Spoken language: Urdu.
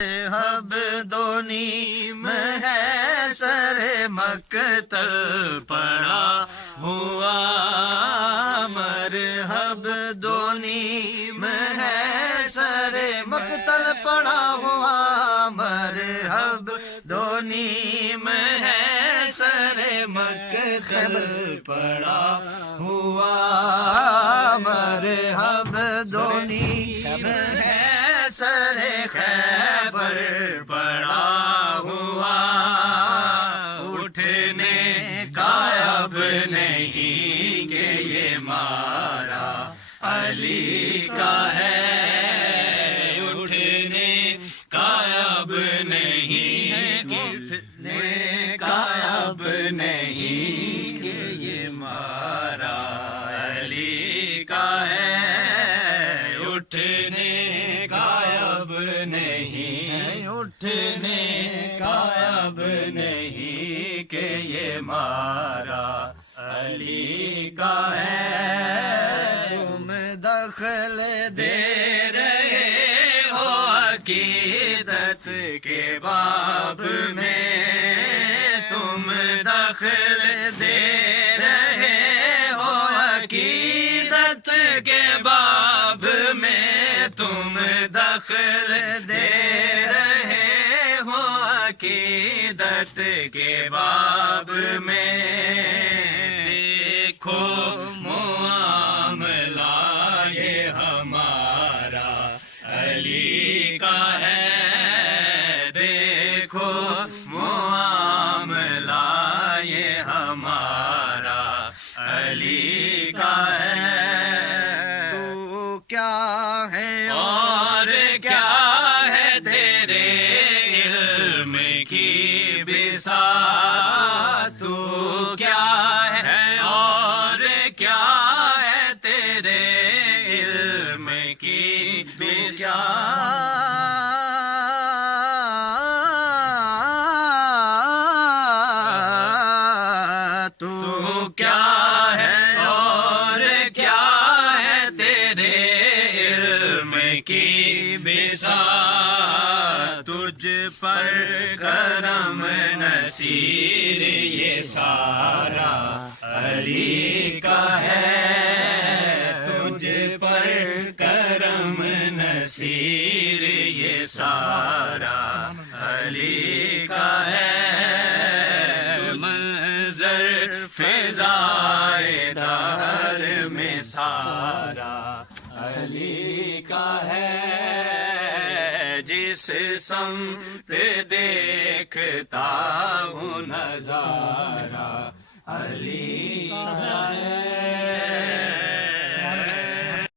ہب دو نیم ہے سر مقتل پڑا ہوا، مرحب دو نیم ہے سر مقتل پڑا ہوا، مرحب دو نیم ہے سر مقتل پڑا ہوا، مرحب دو نیم ہے سر خیبر پڑا ہوا، اٹھنے کا اب نہیں کہ یہ مارا علی کا ہے، اٹھنے کا اب نہیں، اٹھنے کا اب نہیں کہ یہ مارا علی کا ہے، اٹھنے کا اب نہیں، اٹھنے کا اب نہیں کہ یہ مارا علی کا ہے، تم دخل دے رہے ہو عقیدت کے باب میں، تم دخل دے رہے ہو عقیدت کے باب میں، تم دخل دے رہے ہو عقیدت کے باب میں، دیکھو معاملہ یہ ہمارا علی کا ہے، دیکھو معاملہ یہ ہمارا علی کا ہے، تو کیا ہے اور کیا ہے تیرے علم کی بساط، تو کیا ہے اور کیا ہے تیرے علم کی بساط، تو کیا ہے اور کیا ہے تیرے علم کی بساط، تجھ پر کرم نصیر یہ سارا علی کا ہے، تجھ پر کرم نصیر یہ سارا علی کا ہے، منظر فضائے دہر میں سارا علی کا ہے، جس سمت دیکھتا ہوں نظارہ علی کا ہے۔